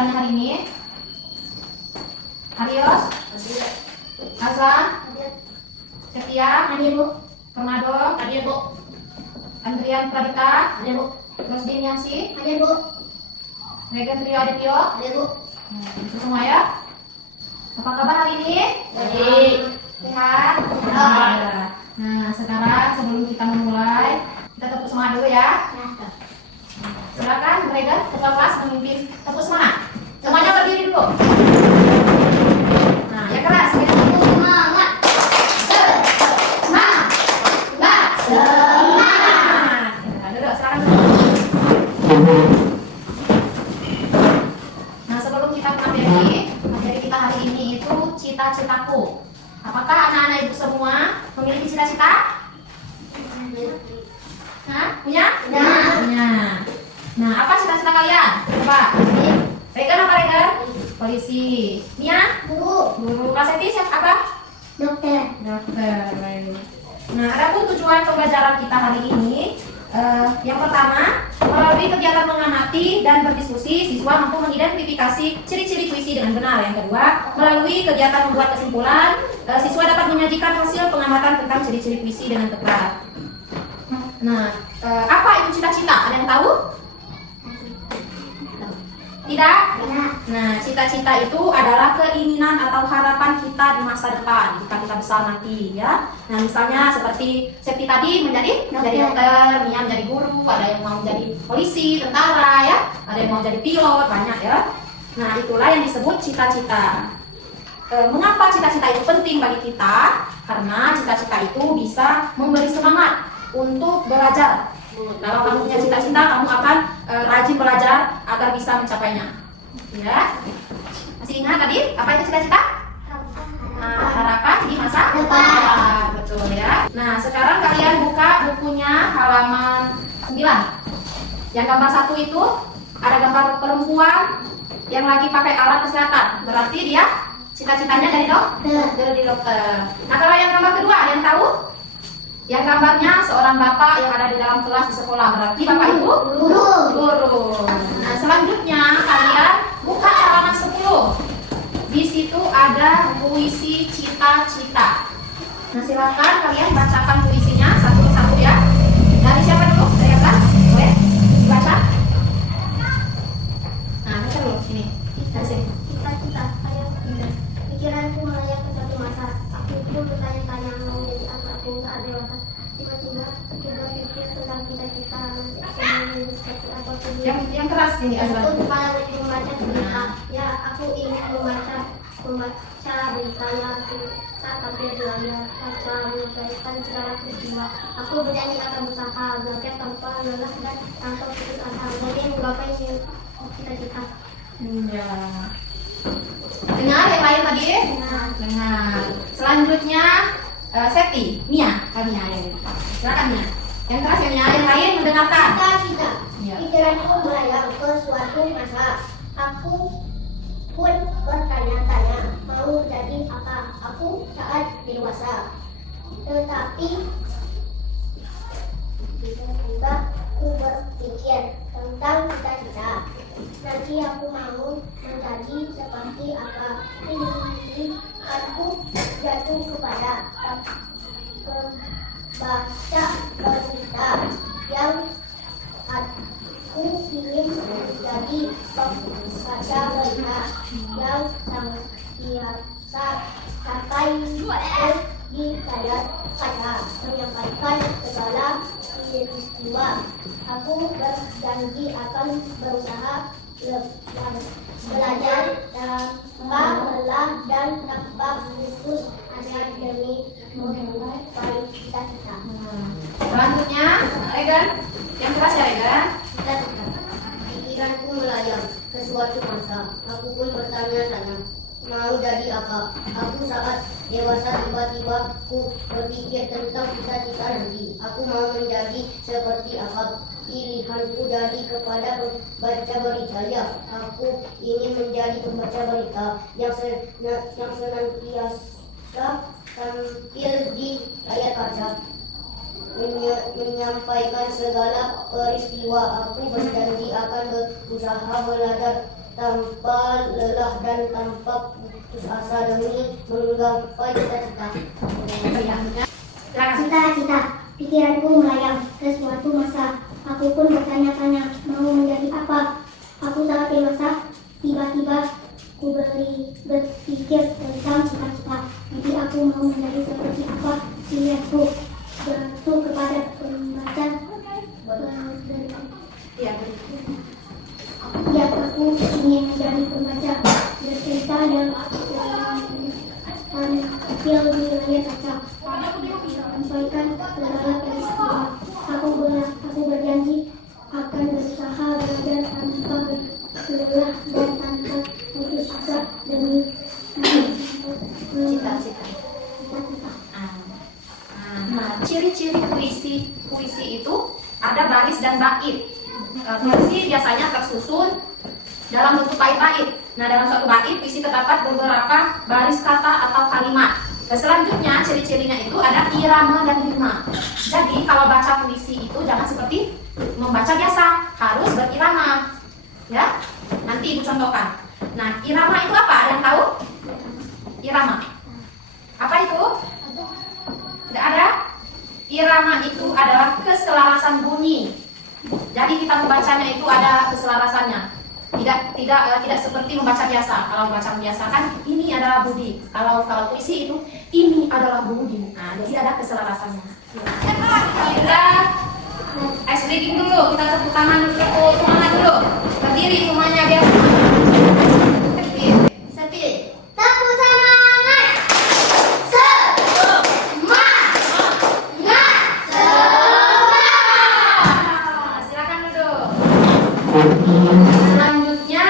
pelajarannya hari ini? Harios? Aslan? Setia? Hadir, Bu. Permado? Hadir, Bu. Andrian Pradita? Hadir, Bu. Rosdin Yangsi? Hadir, Bu. Regan Trio Adityo? Hadir, Bu. Itu semua ya? Apa kabar hari ini? Baik. Sehat? Sehat. Nah, sekarang sebelum kita memulai, kita tepuk semangat dulu ya. Silakan Regan, ketua kelas memimpin tepuk semangat. Semuanya berdiri dulu. Nah, yang keras. Semangat. Semangat. Semangat. Nah, duduk, silakan duduk. Nah, sebelum kita materi kita hari ini itu cita-citaku. Apakah anak-anak ibu semua memiliki cita-cita? Hah? Punya? Punya. Nah, apa cita-cita kalian? Coba. Regan apa Regan? Polisi. Mia? Guru. Prasetti siapa apa? Dokter. Dokter. Baik. Nah, adapun tujuan pembelajaran kita hari ini, yang pertama, melalui kegiatan mengamati dan berdiskusi, siswa mampu mengidentifikasi ciri-ciri puisi dengan benar. Yang kedua, melalui kegiatan membuat kesimpulan, siswa dapat menyajikan hasil pengamatan tentang ciri-ciri puisi dengan tepat. Nah, apa itu cita-cita? Ada yang tahu? Tidak? Nah, cita-cita itu adalah keinginan atau harapan kita di masa depan ketika kita besar nanti, ya. Nah, misalnya seperti Septi tadi menjadi dokter, Mia menjadi guru, ada yang mau menjadi polisi, tentara, ya. Ada yang mau jadi pilot, banyak ya. Nah, itulah yang disebut cita-cita. Mengapa cita-cita itu penting bagi kita? Karena cita-cita itu bisa memberi semangat untuk belajar. Kalau kamu punya cita-cita, kamu akan rajin belajar agar bisa mencapainya. Ya, masih ingat tadi apa itu cita-cita? Harapan di masa depan. Betul ya. Nah, sekarang kalian buka bukunya halaman 9. Yang gambar 1 itu ada gambar perempuan yang lagi pakai alat kesehatan. Berarti dia cita-citanya jadi dokter. Nah, kalau yang gambar kedua, ada yang tahu? Yang gambarnya seorang bapak yang ada di dalam kelas di sekolah. Berarti bapak itu guru. Nah, selanjutnya kalian buka halaman 10. Di situ ada puisi cita-cita. Nah, silakan kalian bacakan puisinya satu persatu ya. Dari siapa dulu? Dari atas? Boleh dibaca? Nah, baca dulu sini. Dari sini. Cita-cita saya. Pikiranku melayang ke satu masa. Aku pun bertanya-tanya mau jadi apa aku saat dewasa. Tiba-tiba aku berpikir tentang cita-cita nanti aku mau menjadi seperti apa kedua. Yang keras ini Aku Azlan. kepala membaca berita. Ya, aku ingin membaca beritanya saat tampil di layar kaca menyampaikan segala peristiwa. Aku berjanji akan berusaha belajar tanpa lelah dan tanpa putus asa demi menggapai cita-cita. Ya. Dengar yang lain tadi? Dengar. Selanjutnya Septi, Mia, Mia ya. Silakan Mia. Yang keras ya Mia, yang lain mendengarkan. Cita-cita. Ya. Pikiranku melayang ke suatu masa. Aku pun bertanya-tanya mau jadi apa aku saat dewasa. Tetapi tiba-tiba aku berpikir tentang cita-cita. Nanti aku mau menjadi seperti apa. Pilihanku jatuh kepada membaca berita yang aku ingin menjadi pembaca berita yang sangat biasa sampai di layar kaca menyampaikan segala peristiwa. Aku berjanji akan berusaha belajar tanpa lelah dan tanpa putus asa demi menggapai cita-cita. Selanjutnya Regan. Yang keras ya Regan. Pikiranku melayang ke suatu masa. Aku pun bertanya-tanya mau jadi apa. Aku saat dewasa tiba-tiba ku berpikir tentang cita-cita nanti. Aku mau menjadi seperti apa. Pilihanku dari kepada pembaca berita. Ya, aku ingin menjadi pembaca berita yang senantiasa tampil di layar kaca menyampaikan segala peristiwa. Aku berjanji akan berusaha belajar tanpa lelah dan tanpa putus asa demi menggapai cita-cita. Cita-cita, pikiranku melayang ke suatu masa. Aku pun bertanya-tanya mau menjadi apa. Aku sangat dewasa. Tiba-tiba ku berpikir tentang cita-cita. Jadi aku mau menjadi seperti apa pilihanku. Berarti kepada pembaca. Ya, aku ingin menjadi pembaca bercerita yang tampil di layar kaca. Sampaikan segala peristiwa. Aku berjanji akan berusaha belajar tanpa lelah dan tanpa putus asa demi Cita-cita. Nah, ciri-ciri puisi itu ada baris dan bait. Puisi biasanya tersusun dalam bentuk bait-bait. Nah, dalam suatu bait puisi terdapat beberapa baris kata atau kalimat. Selanjutnya ciri-cirinya itu ada irama dan rima. Jadi kalau baca puisi itu jangan seperti membaca biasa, harus berirama. Ya, nanti ibu contohkan. Nah, irama itu apa? Ada yang tahu? Irama. Apa itu? Tidak ada? Irama itu adalah keselarasan bunyi. Jadi kita membacanya itu ada keselarasannya. Tidak seperti membaca biasa. Kalau membaca biasa kan ini adalah budi. Kalau puisi itu ini adalah budi. Nah, jadi ada keselarasannya. Kita ice breaking dulu. Kita tepuk tangan dulu, semangat dulu. Berdiri semuanya biar sepi. Tepuk semangat. Silakan duduk. Selanjutnya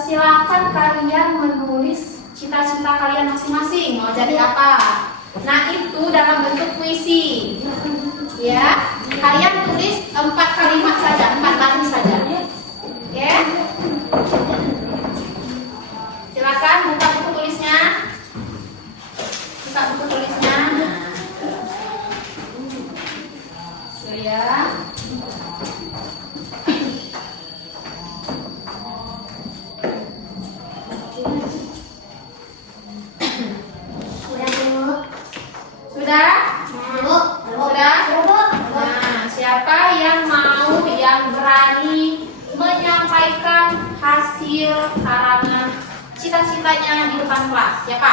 silakan kalian menulis cita-cita kalian masing-masing mau jadi apa. Nah, itu dalam bentuk puisi. Ya, kalian tulis 4 kalimat saja, 4 baris saja. Oke? Silakan buka buku tulisnya. Buka buku tulisnya. Ya. Sudah? Sudah? Nah, siapa yang berani menyampaikan hasil karangan cita-citanya di depan kelas? Siapa?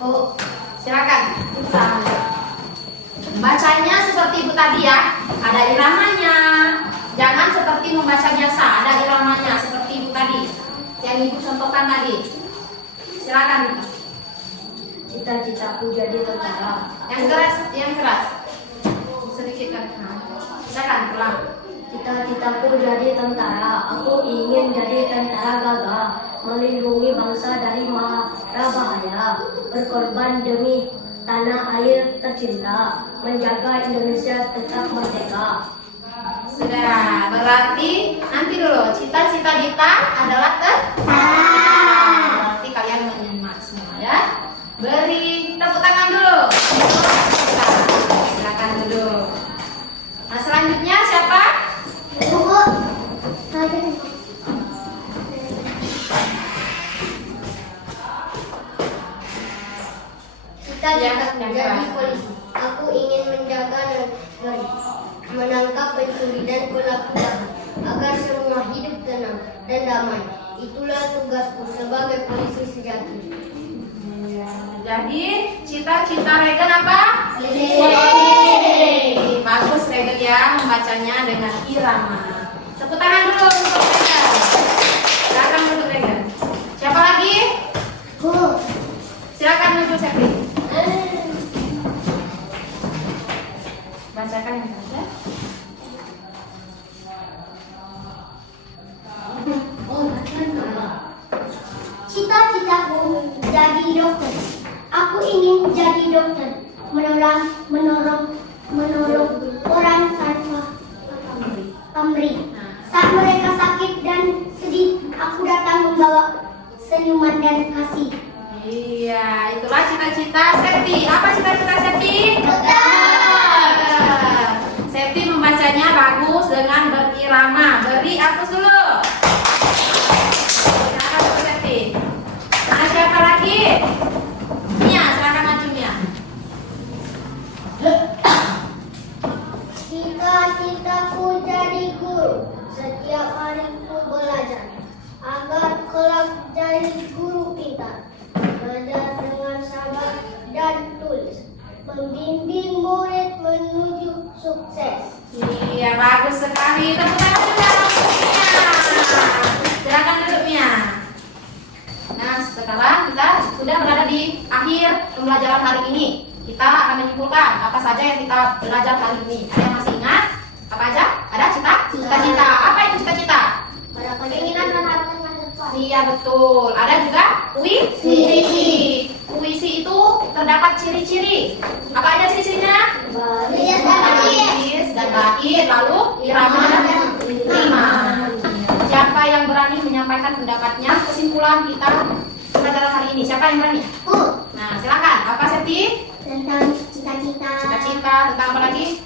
Oh, silakan. Bacanya seperti itu tadi ya. Ada iramanya. Jangan seperti membaca biasa. Ada iramanya seperti itu tadi. Yang ibu contohkan tadi. Silakan. Cita-citaku jadi tentara. Yang keras. Sedikit kan. Silakan pulang. Cita-citaku jadi tentara. Aku ingin jadi tentara gagah, melindungi bangsa dari mara bahaya, berkorban demi tanah air tercinta, menjaga Indonesia tetap merdeka. Sudah, berarti nanti dulu cita-cita Dita adalah tentara. Berarti kalian menyimak semua ya. Beri tepuk tangan dulu. Silakan duduk. Nah, selanjutnya siapa? Cita-citaku jadi polisi. Aku ingin menjaga dan menangkap pencuri dan pelaku jahat agar semua hidup tenang dan damai. Itulah tugasku sebagai polisi sejati. Jadi cita-cita Regan apa? Polisi. Bagus Regan ya membacanya dengan irama. Tepuk tangan dulu untuk Regan. Silakan duduk Regan. Siapa lagi? Silakan duduk Sepri. Bacakan yang ada. Cita-citaku jadi dokter. Aku ingin jadi dokter, menolong orang tanpa pamrih. Saat mereka sakit dan sedih, aku datang membawa senyuman dan kasih. Iya, itulah cita-cita Septi. Apa cita-cita Septi? Dokter. Septi membacanya bagus dengan berirama, hapus dulu. Silakan Bu Septi. Nah, siapa lagi? Mia, silakan maju Mia. Cita-citaku jadi guru. Setiap hari ku belajar agar kelak jadi guru pintar. Belajar dengan sabar dan tulis, membimbing murid menuju sukses. Iya, bagus sekali. Tepuk tangan juga untuk Mia. Silakan duduk Mia. Nah, sekarang kita sudah berada di akhir pembelajaran hari ini. Kita akan menyimpulkan apa saja yang kita belajar hari ini. Ada yang masih ingat? Apa aja? Ada cita-cita. Apa itu cita-cita? Pada keinginan dan harapan masa depan. Iya betul. Ada juga puisi. Puisi itu terdapat ciri-ciri. Apa aja ciri-cirinya? Baris dan baris. Baris dan bait, lalu irama dan rima. Siapa yang berani menyampaikan pendapatnya? Kesimpulan kita pembelajaran hari ini. Siapa yang berani? Nah, silakan. Apa Septi? Tentang cita-cita, Cita-cita tentang apa lagi?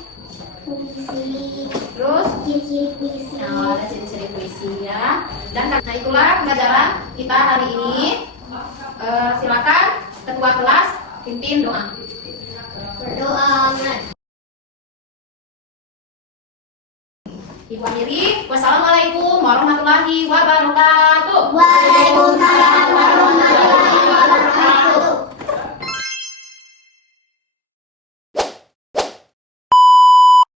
puisi, Terus? ciri-ciri puisi. Nah, ada ciri-ciri puisi ya. Dan karena itulah pembelajaran kita hari ini. Silakan ketua kelas pimpin doa. Berdoa. Ibu akhiri, wassalamualaikum warahmatullahi wabarakatuh. Waalaikumsalam warahmatullahi